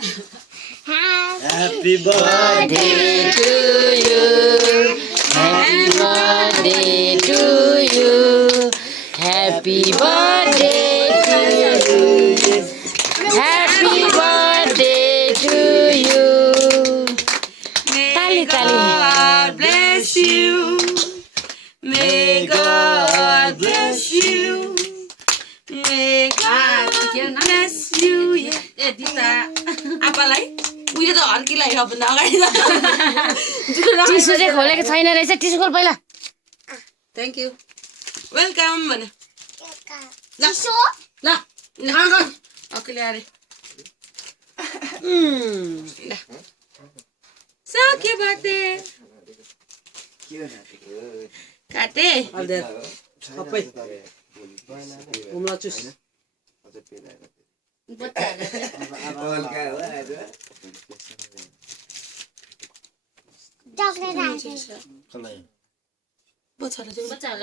Happy birthday to you. Happy birthday to you. Happy birthday to you. Happy birthday to you. May God bless you. May God bless you. May God bless you. ए दिता आपालाई उयो त हर्कीलाई हो भन्दा अगाडि tissue चाहिँ खोलेको छैन रहेछ टिसु खोल पहिला थ्याङ्क यू वेलकम भने ल ल अकेले अरे ल सक्यो बर्थडे काटे सबै उम्ला चुस चॉकलेट बच्चाहरूलाई